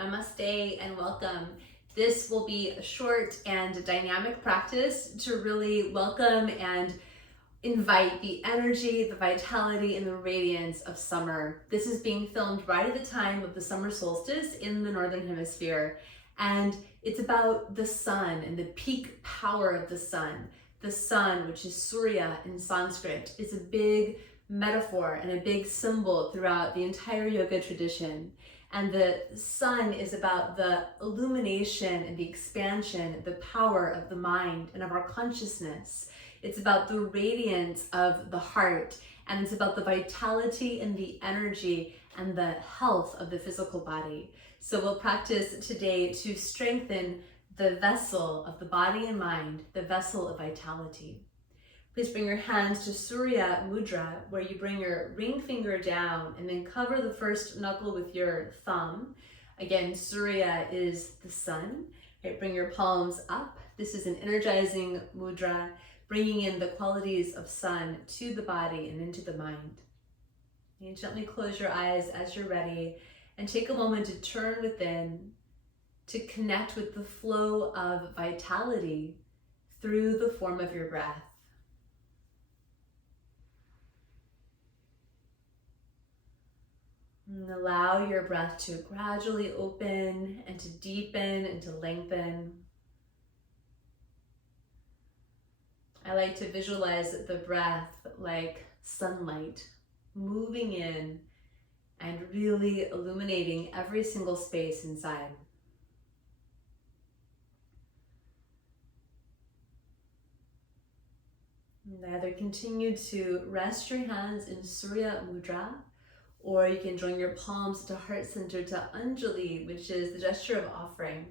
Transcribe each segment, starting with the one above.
Namaste and welcome. This will be a short and dynamic practice to really welcome and invite the energy, the vitality, and the radiance of summer. This is being filmed right at the time of the summer solstice in the Northern Hemisphere. And it's about the sun and the peak power of the sun. The sun, which is Surya in Sanskrit, is a big metaphor and a big symbol throughout the entire yoga tradition. And the sun is about the illumination and the expansion, the power of the mind and of our consciousness. It's about the radiance of the heart, and it's about the vitality and the energy and the health of the physical body. So we'll practice today to strengthen the vessel of the body and mind, the vessel of vitality. Please bring your hands to Surya Mudra, where you bring your ring finger down and then cover the first knuckle with your thumb. Again, Surya is the sun. Okay, bring your palms up. This is an energizing mudra, bringing in the qualities of sun to the body and into the mind. You gently close your eyes as you're ready and take a moment to turn within, to connect with the flow of vitality through the form of your breath. And allow your breath to gradually open and to deepen and to lengthen. I like to visualize the breath like sunlight moving in and really illuminating every single space inside. And either continue to rest your hands in Surya Mudra, or you can join your palms to heart center to Anjali, which is the gesture of offering.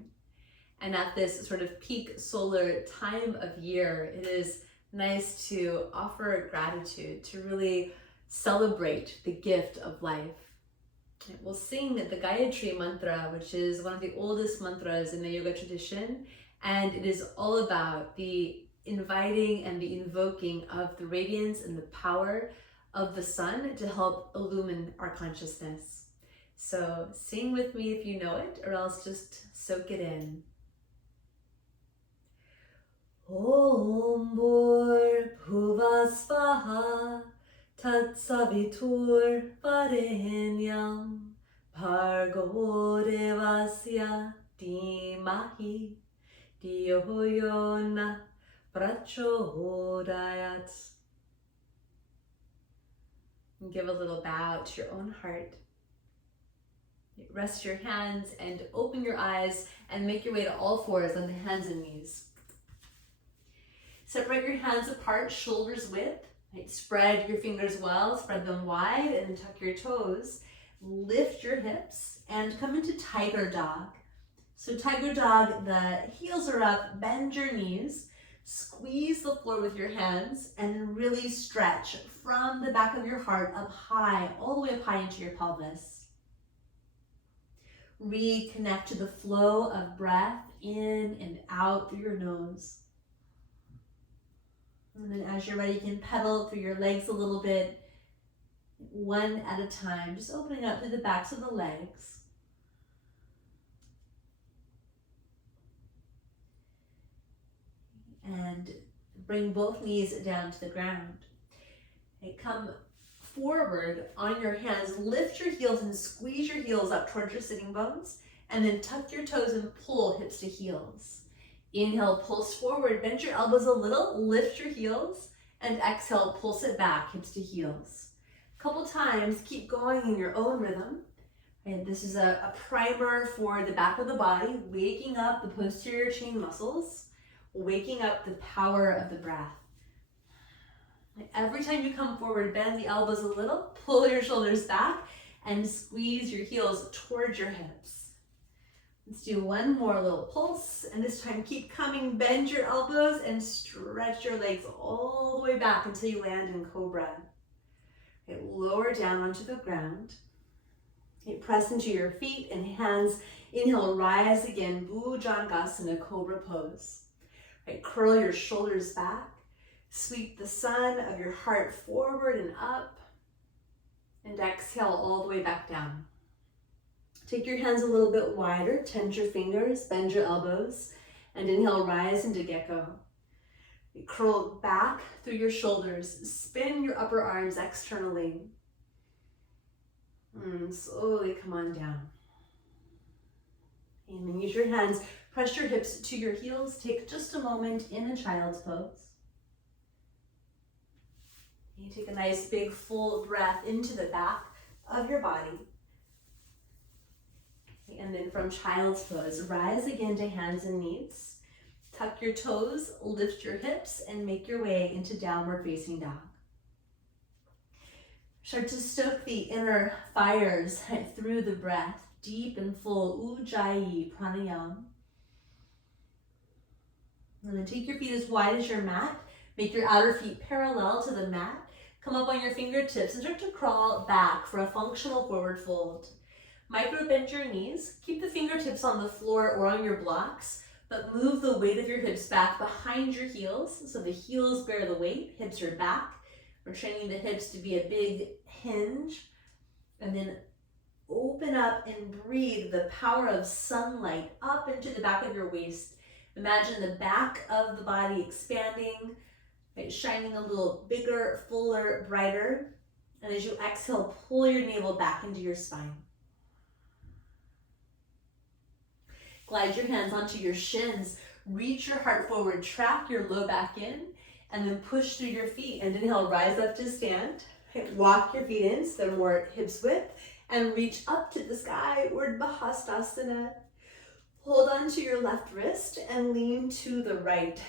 And at this sort of peak solar time of year, it is nice to offer gratitude, to really celebrate the gift of life. We'll sing the Gayatri Mantra, which is one of the oldest mantras in the yoga tradition. And it is all about the inviting and the invoking of the radiance and the power of the sun to help illumine our consciousness. So sing with me if you know it, or else just soak it in. Om Bhur Bhuvasvaha Tat Savitur Varenyam Bhargo Devasya Dhimahi Dhiyo Yo Na Prachodayat. Give a little bow to your own heart. Rest your hands and open your eyes and make your way to all fours on the hands and knees. Separate your hands apart, shoulders width. Right? Spread your fingers well, spread them wide, and then tuck your toes. Lift your hips and come into Tiger Dog. So Tiger Dog, the heels are up, bend your knees. Squeeze the floor with your hands and really stretch from the back of your heart up high, all the way up high into your pelvis. Reconnect to the flow of breath in and out through your nose. And then as you're ready, you can pedal through your legs a little bit, one at a time, just opening up through the backs of the legs. And bring both knees down to the ground. Okay, come forward on your hands, lift your heels and squeeze your heels up towards your sitting bones, and then tuck your toes and pull hips to heels. Inhale, pulse forward, bend your elbows a little, lift your heels, and exhale, pulse it back, hips to heels. A couple times, keep going in your own rhythm. And this is a primer for the back of the body, waking up the posterior chain muscles, waking up the power of the breath. Every time you come forward, bend the elbows a little, pull your shoulders back, and squeeze your heels towards your hips. Let's do one more little pulse, and this time keep coming, bend your elbows and stretch your legs all the way back until you land in cobra. Okay, lower down onto the ground. Okay, press into your feet and hands. Inhale, rise again, Bhujangasana, cobra pose. Right, curl your shoulders back, sweep the sun of your heart forward and up, and exhale all the way back down. Take your hands a little bit wider, tense your fingers, bend your elbows, and inhale, rise into gecko. Curl back through your shoulders, spin your upper arms externally. Slowly come on down. And then use your hands, press your hips to your heels. Take just a moment in a child's pose. You take a nice big full breath into the back of your body. And then from child's pose, rise again to hands and knees. Tuck your toes, lift your hips, and make your way into downward facing dog. Start to stoke the inner fires through the breath, deep and full Ujjayi pranayama. And then take your feet as wide as your mat. Make your outer feet parallel to the mat. Come up on your fingertips and start to crawl back for a functional forward fold. Micro bend your knees. Keep the fingertips on the floor or on your blocks, but move the weight of your hips back behind your heels. So the heels bear the weight, hips are back. We're training the hips to be a big hinge. And then open up and breathe the power of sunlight up into the back of your waist. Imagine the back of the body expanding, right, shining a little bigger, fuller, brighter. And as you exhale, pull your navel back into your spine. Glide your hands onto your shins, reach your heart forward, track your low back in, and then push through your feet. And inhale, rise up to stand. Walk your feet in so they're more hips width, and reach up to the sky, word Vashistasana. Hold on to your left wrist and lean to the right.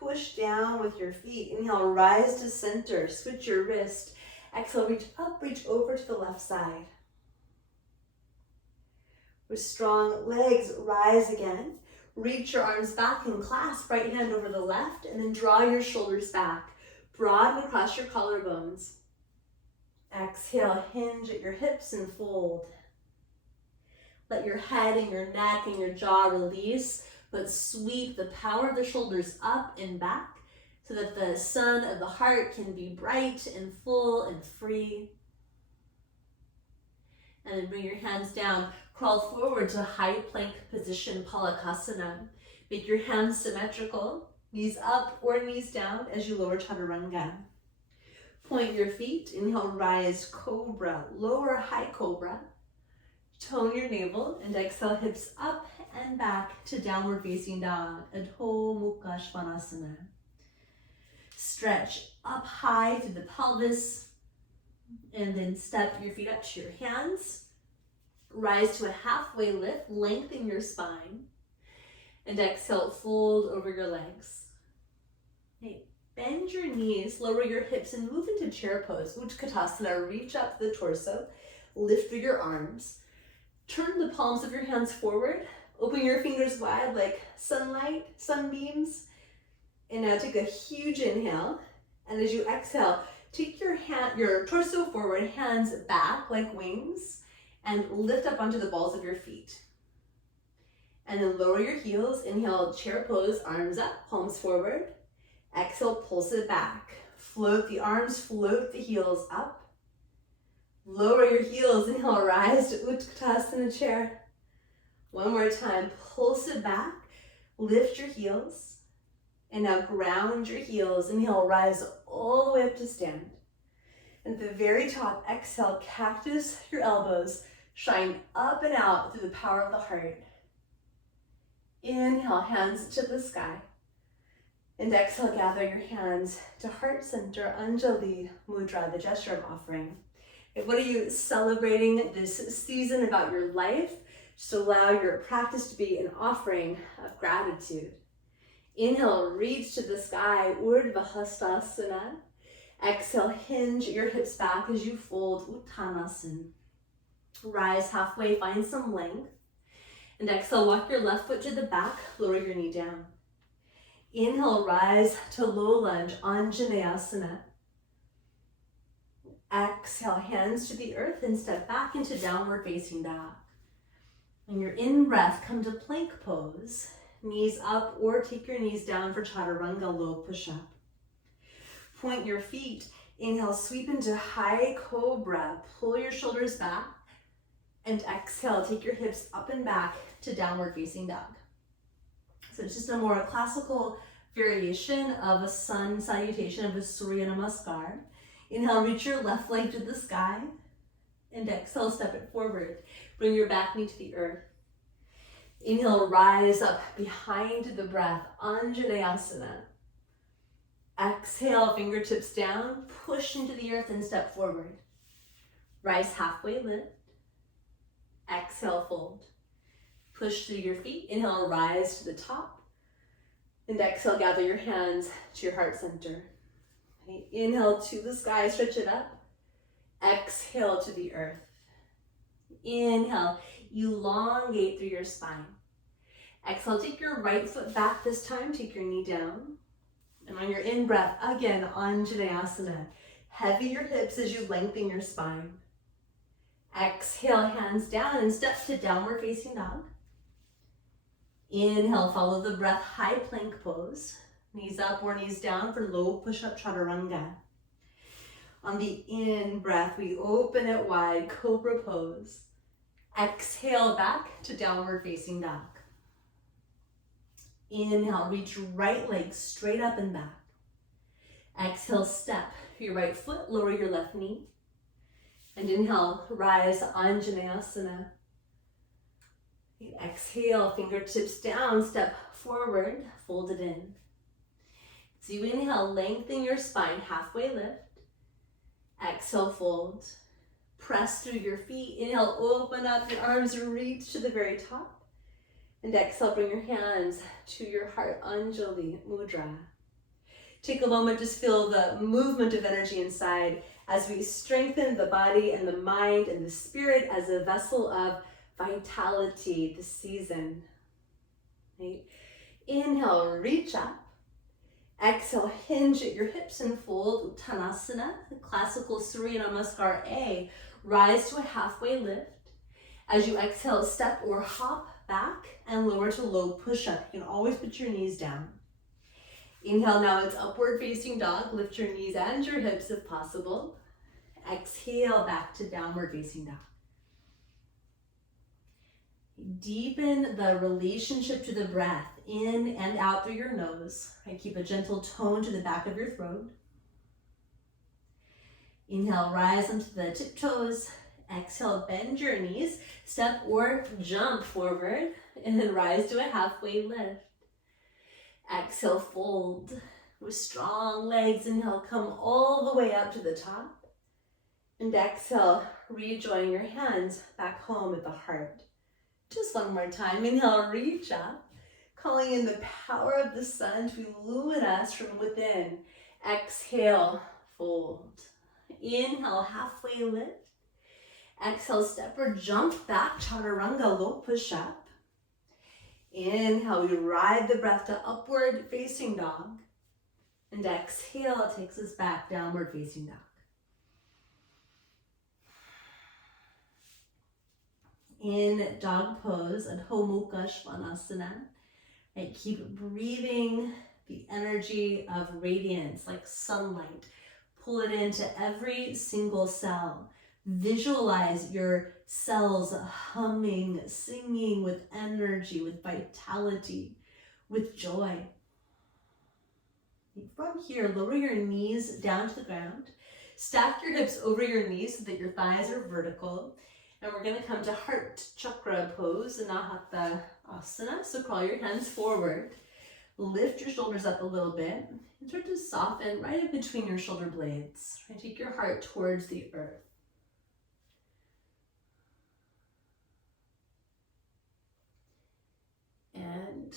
Push down with your feet. Inhale, rise to center, switch your wrist. Exhale, reach up, reach over to the left side. With strong legs, rise again. Reach your arms back and clasp right hand over the left, and then draw your shoulders back. Broaden across your collarbones. Exhale, hinge at your hips and fold. Let your head and your neck and your jaw release, but sweep the power of the shoulders up and back so that the sun of the heart can be bright and full and free. And then bring your hands down. Crawl forward to high plank position, Palakasana. Make your hands symmetrical, knees up or knees down as you lower chaturanga. Point your feet, inhale, rise, cobra, lower high cobra. Tone your navel and exhale, hips up and back to downward facing dog, Adho Mukha Svanasana. Stretch up high through the pelvis and then step your feet up to your hands. Rise to a halfway lift, lengthen your spine, and exhale, fold over your legs. Okay. Bend your knees, lower your hips, and move into chair pose, Utkatasana. Reach up the torso, lift through your arms. Turn the palms of your hands forward, open your fingers wide like sunlight, sunbeams, and now take a huge inhale, and as you exhale, take your torso forward, hands back like wings, and lift up onto the balls of your feet. And then lower your heels. Inhale, chair pose, arms up, palms forward. Exhale, pulse it back. Float the arms, float the heels up. Lower your heels. Inhale, rise to Utkatasana chair. One more time, pulse it back. Lift your heels. And now ground your heels. Inhale, rise all the way up to stand. And at the very top, exhale, cactus your elbows. Shine up and out through the power of the heart. Inhale, hands to the sky. And exhale, gather your hands to heart center, Anjali Mudra, the gesture of offering. And what are you celebrating this season about your life? Just allow your practice to be an offering of gratitude. Inhale, reach to the sky, Urdhva Hastasana. Exhale, hinge your hips back as you fold, Uttanasana. Rise halfway, find some length. And exhale, walk your left foot to the back, lower your knee down. Inhale, rise to low lunge, Anjaneyasana. Exhale, hands to the earth and step back into downward facing dog. On your in-breath, come to plank pose. Knees up or take your knees down for chaturanga, low push-up. Point your feet Inhale, sweep into high cobra. Pull your shoulders back. And exhale, take your hips up and back to downward facing dog. So it's just a more classical variation of a sun salutation, of a Surya Namaskar. Inhale, reach your left leg to the sky. And exhale, step it forward. Bring your back knee to the earth. Inhale, rise up behind the breath, Anjaneyasana. Exhale, fingertips down, push into the earth and step forward. Rise halfway, lift. Exhale, fold. Push through your feet. Inhale, rise to the top. And exhale, gather your hands to your heart center. Okay. Inhale to the sky, stretch it up. Exhale to the earth. Inhale, elongate through your spine. Exhale, take your right foot back this time. Take your knee down. And on your in-breath, again, Anjaneyasana. Heavy your hips as you lengthen your spine. Exhale, hands down and step to downward facing dog. Inhale, follow the breath, high plank pose. Knees up or knees down for low push-up chaturanga. On the in-breath, we open it wide, cobra pose. Exhale, back to downward facing dog. Inhale, reach right leg straight up and back. Exhale, step your right foot, lower your left knee. And inhale, rise, Anjaneyasana. Exhale, fingertips down, step forward, fold it in. So you inhale, lengthen your spine, halfway lift. Exhale, fold. Press through your feet. Inhale, open up your arms, reach to the very top. And exhale, bring your hands to your heart, Anjali Mudra. Take a moment, just feel the movement of energy inside as we strengthen the body and the mind and the spirit as a vessel of vitality this season. Right? Inhale, reach up. Exhale, hinge at your hips and fold, Uttanasana, the classical Surya Namaskar A. Rise to a halfway lift. As you exhale, step or hop back and lower to low push-up. You can always put your knees down. Inhale, now it's upward facing dog. Lift your knees and your hips if possible. Exhale, back to downward facing dog. Deepen the relationship to the breath in and out through your nose. Right? Keep a gentle tone to the back of your throat. Inhale, rise onto the tiptoes. Exhale, bend your knees. Step or jump forward and then rise to a halfway lift. Exhale, fold with strong legs. Inhale, come all the way up to the top. And exhale, rejoin your hands back home at the heart. Just one more time. Inhale, reach up, calling in the power of the sun to illumine us from within. Exhale, fold. Inhale, halfway lift. Exhale, step or jump back, chaturanga, low push up. Inhale, we ride the breath to upward facing dog. And exhale takes us back, downward facing dog. In dog pose, Adho Mukha Svanasana. Right, keep breathing the energy of radiance like sunlight. Pull it into every single cell. Visualize your cells humming, singing with energy, with vitality, with joy. From here, lower your knees down to the ground. Stack your hips over your knees so that your thighs are vertical. And we're going to come to heart chakra pose, Anahata Asana. So crawl your hands forward. Lift your shoulders up a little bit. And start to soften right in between your shoulder blades. Right, take your heart towards the earth. And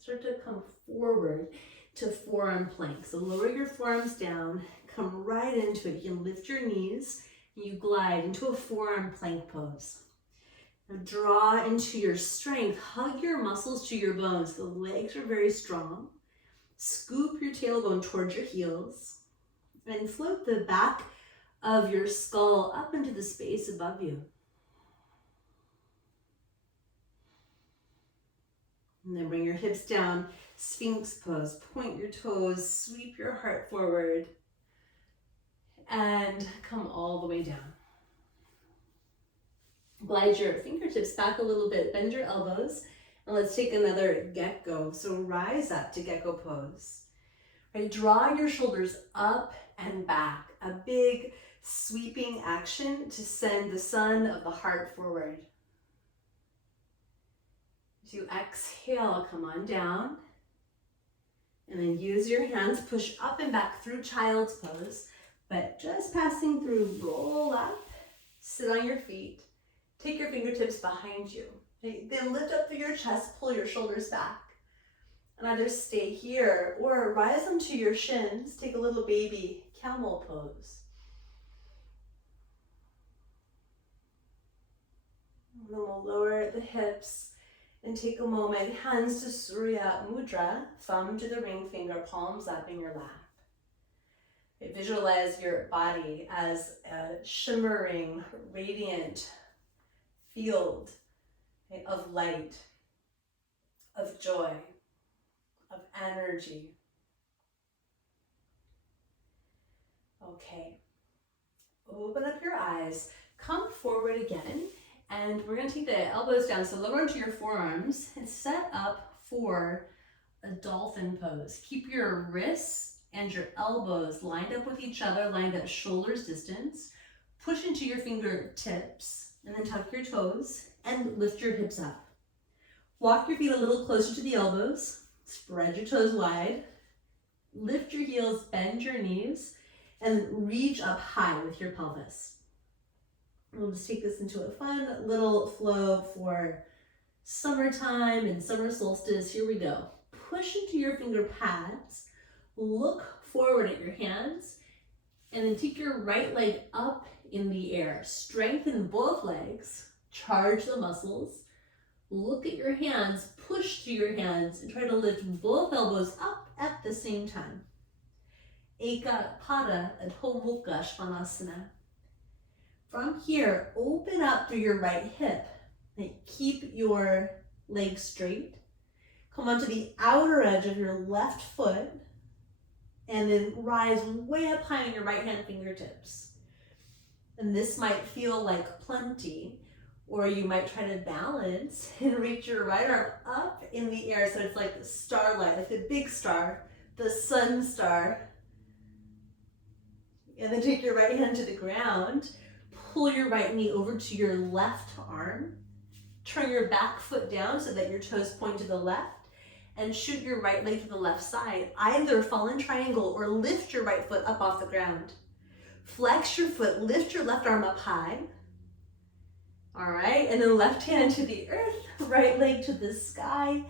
start to come forward to forearm plank. So lower your forearms down, come right into it. You can lift your knees, and you glide into a forearm plank pose. Now draw into your strength, hug your muscles to your bones. The legs are very strong. Scoop your tailbone towards your heels and float the back of your skull up into the space above you. And then bring your hips down, Sphinx pose. Point your toes, sweep your heart forward. and come all the way down. Glide your fingertips back a little bit, bend your elbows, and let's take another gecko. So rise up to gecko pose. Right, draw your shoulders up and back, a big sweeping action to send the sun of the heart forward. As you exhale, come on down, and then use your hands, push up and back through child's pose, but just passing through, roll up, sit on your feet, take your fingertips behind you. Okay, then lift up through your chest, pull your shoulders back, and either stay here or rise onto your shins, take a little baby camel pose. And then we'll lower the hips and take a moment, hands to Surya Mudra, thumb to the ring finger, palms up in your lap. Okay, visualize your body as a shimmering, radiant field, okay, of light, of joy, of energy. Okay, open up your eyes, come forward again, and we're going to take the elbows down, so lower into your forearms and set up for a dolphin pose. Keep your wrists and your elbows lined up with each other, lined at shoulders distance. Push into your fingertips and then tuck your toes and lift your hips up. Walk your feet a little closer to the elbows, spread your toes wide, lift your heels, bend your knees, and reach up high with your pelvis. We'll just take this into a fun little flow for summertime and summer solstice. Here we go. Push into your finger pads, look forward at your hands, and then take your right leg up in the air. Strengthen both legs, charge the muscles, look at your hands, push through your hands, and try to lift both elbows up at the same time. Eka Pada Adho Mukha Svanasana. From here, open up through your right hip. Keep your legs straight. Come onto the outer edge of your left foot, and then rise way up high on your right hand fingertips. And this might feel like plenty, or you might try to balance and reach your right arm up in the air so it's like the starlight, like the big star, the sun star. And then take your right hand to the ground. Pull your right knee over to your left arm. Turn your back foot down so that your toes point to the left, and shoot your right leg to the left side. Either fall in triangle or lift your right foot up off the ground. Flex your foot, lift your left arm up high. All right, and then left hand to the earth, right leg to the sky,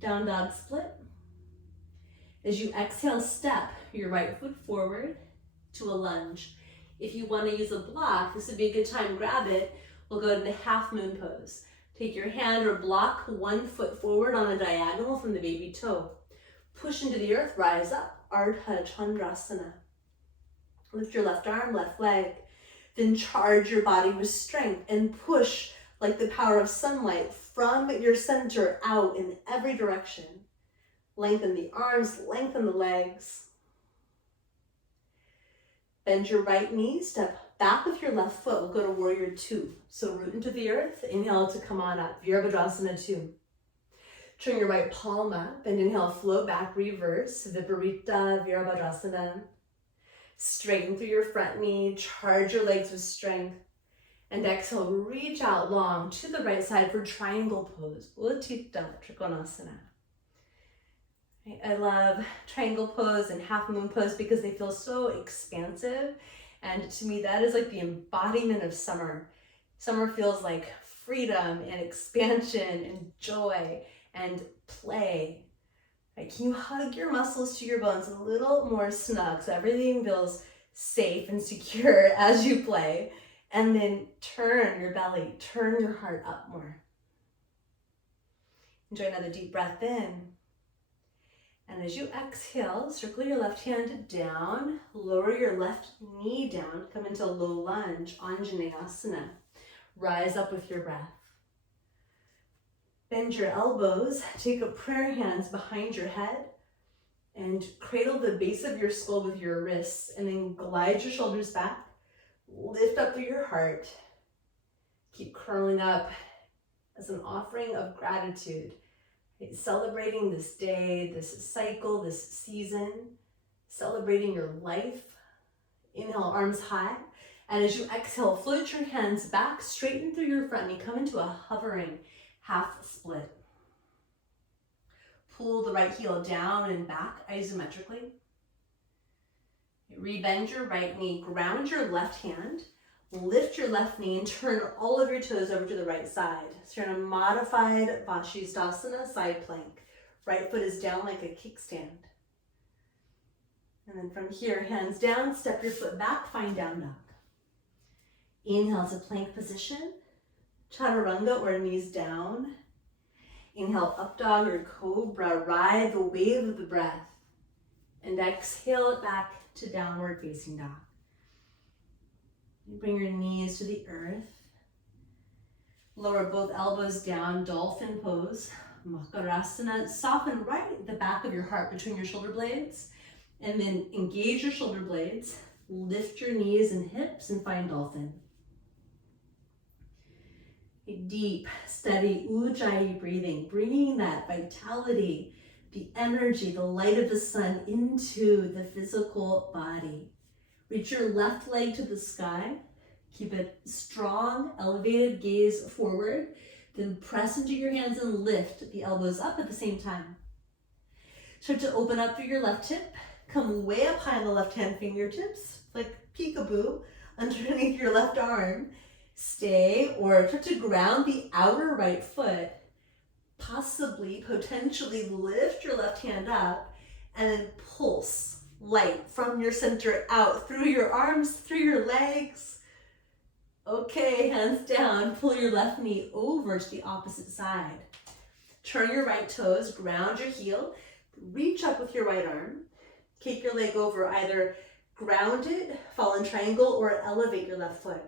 down dog split. As you exhale, step your right foot forward to a lunge. If you want to use a block, this would be a good time, grab it. We'll go into half moon pose. Take your hand or block one foot forward on a diagonal from the baby toe. Push into the earth, rise up, Ardha Chandrasana. Lift your left arm, left leg. Then charge your body with strength and push like the power of sunlight from your center out in every direction. Lengthen the arms, lengthen the legs. Bend your right knee, step back with your left foot. We'll go to warrior two. So root into the earth, inhale to come on up, Virabhadrasana 2. Turn your right palm up and inhale, float back, reverse, Viparita Virabhadrasana. Straighten through your front knee, charge your legs with strength. And exhale, reach out long to the right side for triangle pose, Uttita Trikonasana. I love triangle pose and half moon pose because they feel so expansive. And to me, that is like the embodiment of summer. Summer feels like freedom and expansion and joy and play. Right? Can you hug your muscles to your bones a little more snug so everything feels safe and secure as you play? And then turn your belly, turn your heart up more. Enjoy another deep breath in. And as you exhale, circle your left hand down, lower your left knee down, come into low lunge, Anjaneyasana. Rise up with your breath. Bend your elbows, take up prayer hands behind your head. And cradle the base of your skull with your wrists, and then glide your shoulders back. Lift up through your heart. Keep curling up as an offering of gratitude. Celebrating this day, this cycle, this season. Celebrating your life. Inhale, arms high. And as you exhale, float your hands back, straighten through your front knee. Come into a hovering half split. Pull the right heel down and back isometrically. Rebend your right knee, ground your left hand, lift your left knee and turn all of your toes over to the right side. So you're in a modified Vashistasana, side plank. Right foot is down like a kickstand. And then from here, hands down, step your foot back, find down dog. Inhale to plank position, chaturanga or knees down. Inhale, up dog or cobra, ride the wave of the breath. And exhale it back to downward facing dog. You bring your knees to the earth. Lower both elbows down, dolphin pose. Makarasana, soften right at the back of your heart between your shoulder blades. And then engage your shoulder blades. Lift your knees and hips and find dolphin. A deep, steady ujjayi breathing, bringing that vitality, the energy, the light of the sun into the physical body. Reach your left leg to the sky. Keep a strong, elevated gaze forward. Then press into your hands and lift the elbows up at the same time. Start to open up through your left hip. Come way up high on the left hand fingertips, like peekaboo, underneath your left arm. Stay or try to ground the outer right foot. Possibly, potentially lift your left hand up and then pulse light from your center out through your arms, through your legs. Okay, hands down, pull your left knee over to the opposite side. Turn your right toes, ground your heel, reach up with your right arm. Kick your leg over, either ground it, fall in triangle, or elevate your left foot.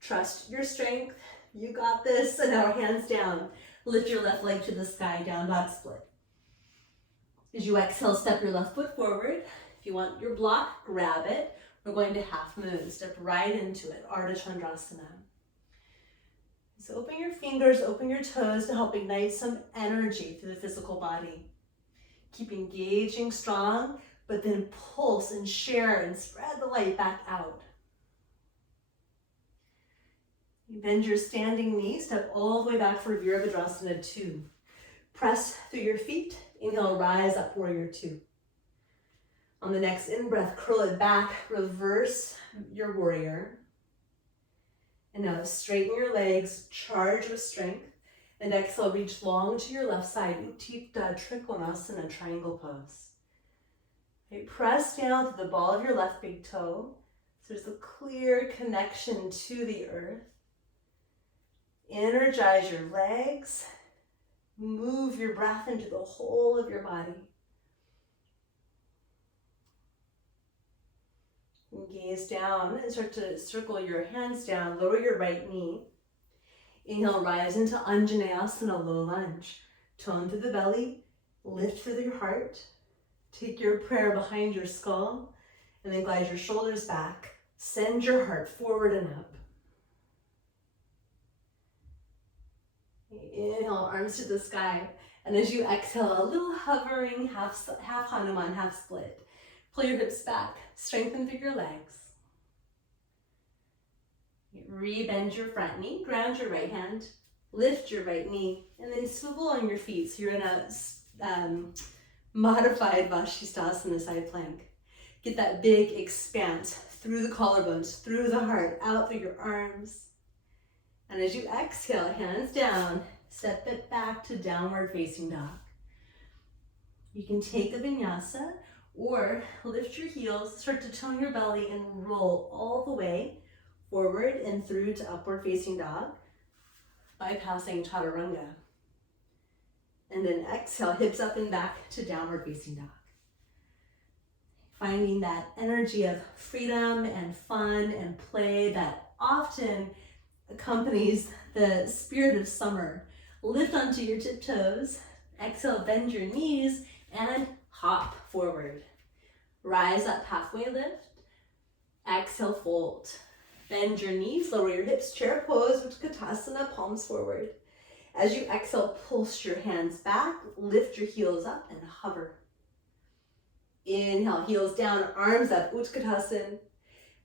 Trust your strength. You got this. And now hands down. Lift your left leg to the sky, down dog split. As you exhale, step your left foot forward. If you want your block, grab it. We're going to half moon. Step right into it, Ardha Chandrasana. So open your fingers, open your toes to help ignite some energy through the physical body. Keep engaging strong, but then pulse and share and spread the light back out. You bend your standing knee, step all the way back for Virabhadrasana 2. Press through your feet, inhale, rise up, warrior 2. On the next in-breath, curl it back, reverse your warrior. And now straighten your legs, charge with strength. And exhale, reach long to your left side, Utthita Trikonasana, triangle pose. Okay, press down to the ball of your left big toe. So there's a clear connection to the earth. Energize your legs. Move your breath into the whole of your body. Gaze down and start to circle your hands down. Lower your right knee. Inhale, rise into Anjaneyasana, low lunge. Tone through the belly, lift through your heart. Take your prayer behind your skull, and then glide your shoulders back. Send your heart forward and up. Inhale, arms to the sky. And as you exhale, a little hovering, half Hanuman, half split. Pull your hips back, strengthen through your legs. Rebend your front knee, ground your right hand, lift your right knee, and then swivel on your feet. So you're in a modified Vashistasana, side plank. Get that big expanse through the collarbones, through the heart, out through your arms. And as you exhale, hands down, step it back to downward facing dog. You can take a vinyasa or lift your heels, start to tone your belly and roll all the way forward and through to upward facing dog, bypassing chaturanga. And then exhale, hips up and back to downward facing dog. Finding that energy of freedom and fun and play that often accompanies the spirit of summer. Lift onto your tiptoes, exhale, bend your knees, and hop forward. Rise up, halfway lift. Exhale, fold. Bend your knees, lower your hips, chair pose, Vashistasana, palms forward. As you exhale, pulse your hands back, lift your heels up and hover. Inhale, heels down, arms up, Utkatasana.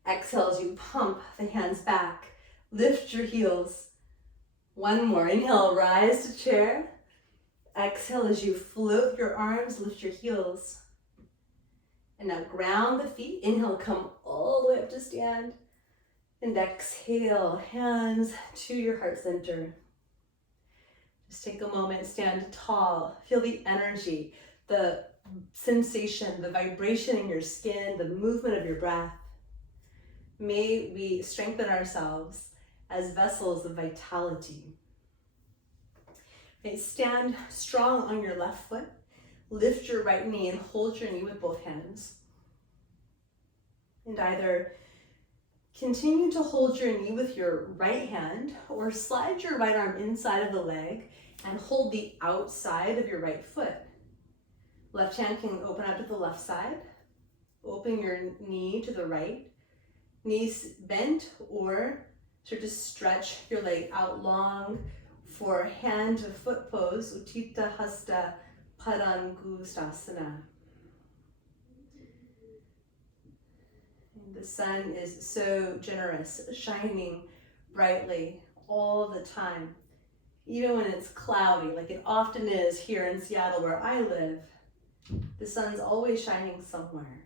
Exhale as you pump the hands back, lift your heels. One more, inhale, rise to chair. Exhale as you float your arms, lift your heels. And now ground the feet, inhale, come all the way up to stand. And exhale, hands to your heart center. Just take a moment, stand tall, feel the energy, the sensation, the vibration in your skin, the movement of your breath. May we strengthen ourselves as vessels of vitality. Okay, stand strong on your left foot, lift your right knee and hold your knee with both hands. And either continue to hold your knee with your right hand or slide your right arm inside of the leg and hold the outside of your right foot. Left hand can open up to the left side. Open your knee to the right. Knees bent, or start to stretch your leg out long for hand to foot pose, Uttita Hasta Padangustasana. The sun is so generous, shining brightly all the time. Even when it's cloudy, like it often is here in Seattle where I live, the sun's always shining somewhere.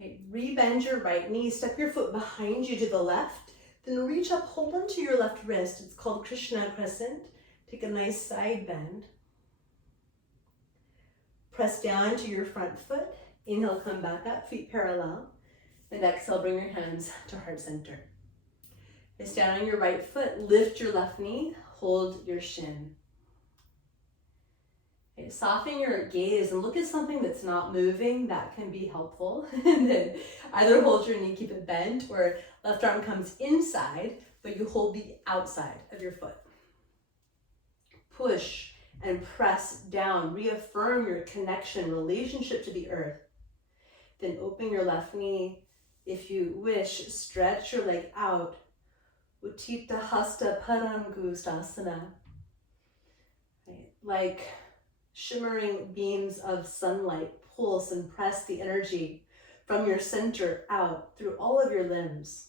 Okay, rebend your right knee, step your foot behind you to the left, then reach up, hold onto your left wrist. It's called Krishna Crescent. Take a nice side bend. Press down to your front foot. Inhale, come back up, feet parallel. And exhale, bring your hands to heart center. Stand on your right foot, lift your left knee, hold your shin. Okay, soften your gaze and look at something that's not moving. That can be helpful. And then either hold your knee, keep it bent, or left arm comes inside, but you hold the outside of your foot. Push and press down, reaffirm your connection, relationship to the earth. Then open your left knee. If you wish, stretch your leg out. Uttita Hasta Padangustasana. Right. Like shimmering beams of sunlight, pulse and press the energy from your center out through all of your limbs.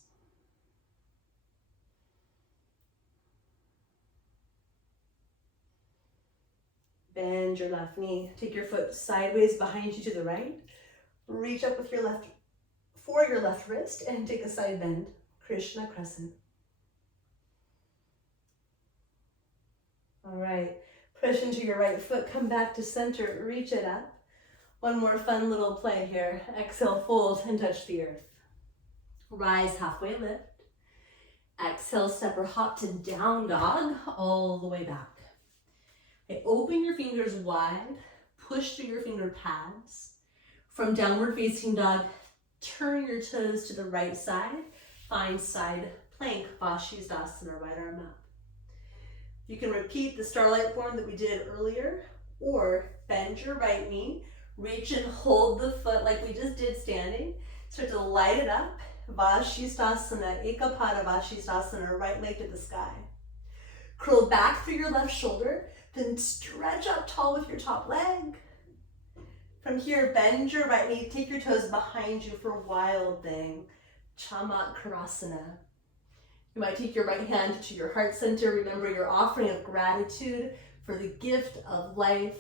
Bend your left knee. Take your foot sideways behind you to the right. Reach up with your left for your left wrist and take a side bend, Krishna Crescent. All right, push into your right foot, come back to center, reach it up. One more fun little play here. Exhale, fold and touch the earth. Rise, halfway lift. Exhale, step or hop to down dog, all the way back. Okay, open your fingers wide, push through your finger pads. From downward facing dog, turn your toes to the right side, find side plank, Vashistasana, right arm up. You can repeat the starlight form that we did earlier, or bend your right knee, reach and hold the foot like we just did standing. Start to light it up, Vashistasana, Ekapada Vashistasana, right leg to the sky. Curl back through your left shoulder, then stretch up tall with your top leg. From here, bend your right knee, take your toes behind you for Wild Thing, Chamakrasana. You might take your right hand to your heart center. Remember your offering of gratitude for the gift of life.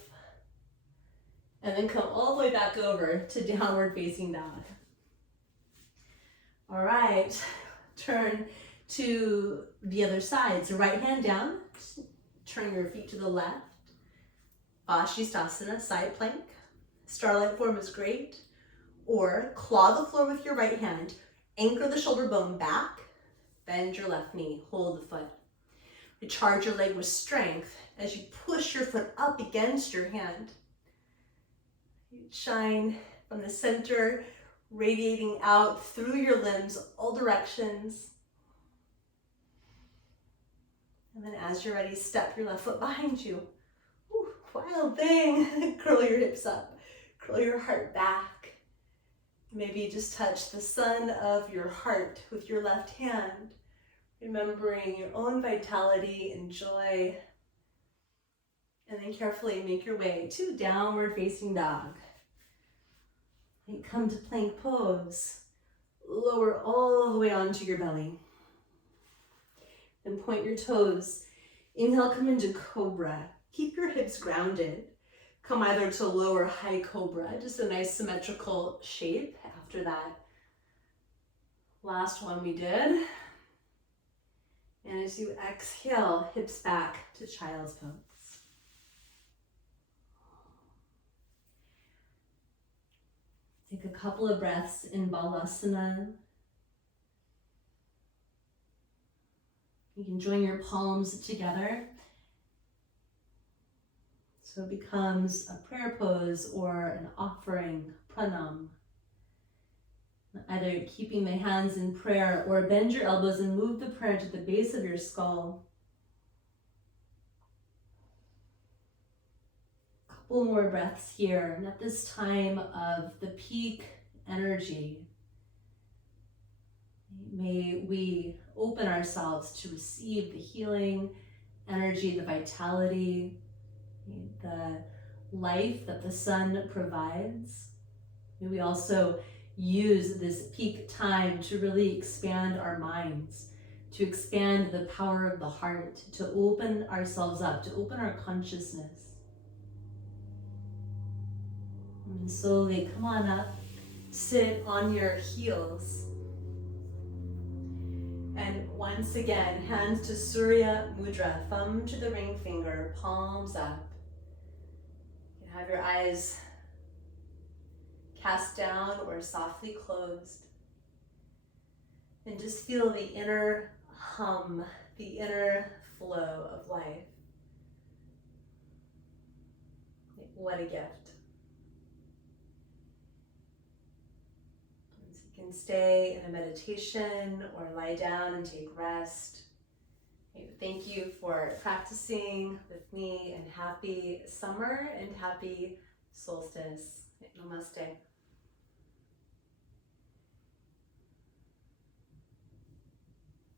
And then come all the way back over to downward facing dog. All right, turn to the other side. So right hand down, turn your feet to the left. Vashistasana, side plank. Starlight form is great. Or claw the floor with your right hand, anchor the shoulder bone back, bend your left knee, hold the foot. Recharge your leg with strength as you push your foot up against your hand. Shine from the center, radiating out through your limbs, all directions. And then as you're ready, step your left foot behind you. Ooh, Wild Thing. Curl your hips up. Roll your heart back. Maybe just touch the sun of your heart with your left hand, remembering your own vitality and joy. And then carefully make your way to downward facing dog. And come to plank pose. Lower all the way onto your belly. Then point your toes. Inhale, come into cobra. Keep your hips grounded. Come either to lower high cobra, just a nice symmetrical shape after that last one we did. And as you exhale, hips back to child's pose. Take a couple of breaths in balasana. You can join your palms together. So it becomes a prayer pose or an offering, pranam. Either keeping the hands in prayer or bend your elbows and move the prayer to the base of your skull. Couple more breaths here, and at this time of the peak energy, may we open ourselves to receive the healing energy, the vitality, the life that the sun provides. May we also use this peak time to really expand our minds, to expand the power of the heart, to open ourselves up, to open our consciousness. And slowly come on up, sit on your heels. And once again, hands to Surya Mudra, thumb to the ring finger, palms up. You can have your eyes cast down or softly closed. And just feel the inner hum, the inner flow of life. What a gift. You can stay in a meditation or lie down and take rest. Thank you for practicing with me, and happy summer and happy solstice. Namaste.